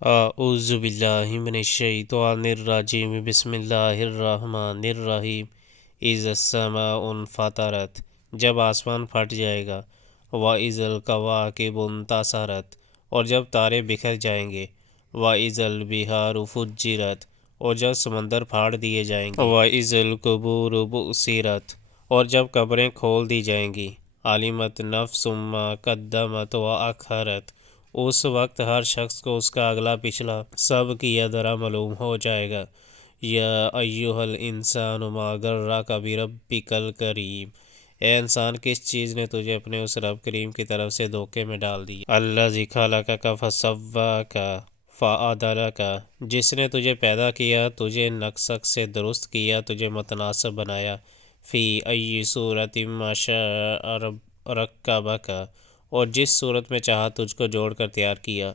اعوذ باللہ من الشیطان الرجیم بسم اللہ الرحمن الرحیم اذا السماء انفطرت، جب آسمان پھٹ جائے گا، وَإِذَا الْكَوَاكِبُ انتثرت، اور جب تارے بکھر جائیں گے، وَإِذَا الْبِحَارُ فُجِّرَتْ، اور جب سمندر پھاڑ دیے جائیں گے، وَإِذَا الْقُبُورُ بُعْثِرَتْ، اور جب قبریں کھول دی جائیں گی، عَلِمَتْ نَفْسٌ مَّا قَدَّمَتْ وَأَخَّرَتْ، اس وقت ہر شخص کو اس کا اگلا پچھلا سب کیا درا معلوم ہو جائے گا۔ یا ایھا الانسان ما غرک بربک الکریم، اے انسان، کس چیز نے تجھے اپنے اس رب کریم کی طرف سے دھوکے میں ڈال دیا؟ الذی خلقک فسواک فعدلک، جس نے تجھے پیدا کیا، تجھے نقص سے درست کیا، تجھے متناسب بنایا، فی ای صورت ما شاء رکبک، اور جس صورت میں چاہا تجھ کو جوڑ کر تیار کیا۔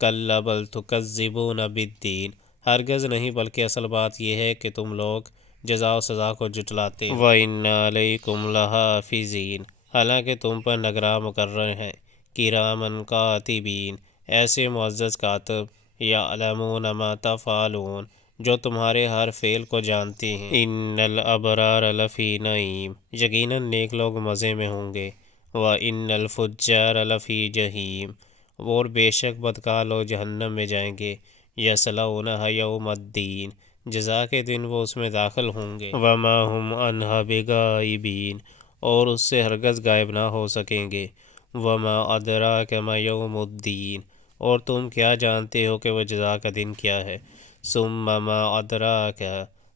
کلا بل تکذبون بالدین، ہرگز نہیں، بلکہ اصل بات یہ ہے کہ تم لوگ جزا و سزا کو جھٹلاتے ہو۔ وَإِنَّ عَلَيْكُمْ لَحَافِظِينَ، حالانکہ تم پر نگراں مقرر ہیں، کِرَامًا کاتبین، ایسے معزز کاتب، یعلمون ما تفعلون، جو تمہارے ہر فعل کو جانتے ہیں۔ ان الابرار لفی نعیم، یقیناً نیک لوگ مزے میں ہوں گے۔ وَإِنَّ الْفُجَّارَ لَفِي جَحِيمٍ، اور بے شک بدکار لوگ جہنم میں جائیں گے۔ یصلونھا یوم الدین، جزا کے دن وہ اس میں داخل ہوں گے۔ وما ھم عنھا بغائبین، اور اس سے ہرگز غائب نہ ہو سکیں گے۔ وما ادراک ما یوم الدین، اور تم کیا جانتے ہو کہ وہ جزا کا دن کیا ہے؟ ثم ما ادراک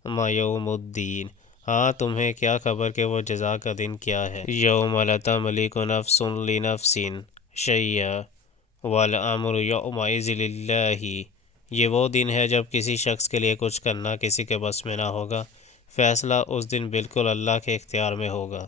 ما یوم الدین، ہاں تمہیں کیا خبر کہ وہ جزا کا دن کیا ہے؟ یوم لا تملک نفس لنفس شیئا والامر یومئذ للہ، یہ وہ دن ہے جب کسی شخص کے لیے کچھ کرنا کسی کے بس میں نہ ہوگا، فیصلہ اس دن بالکل اللہ کے اختیار میں ہوگا۔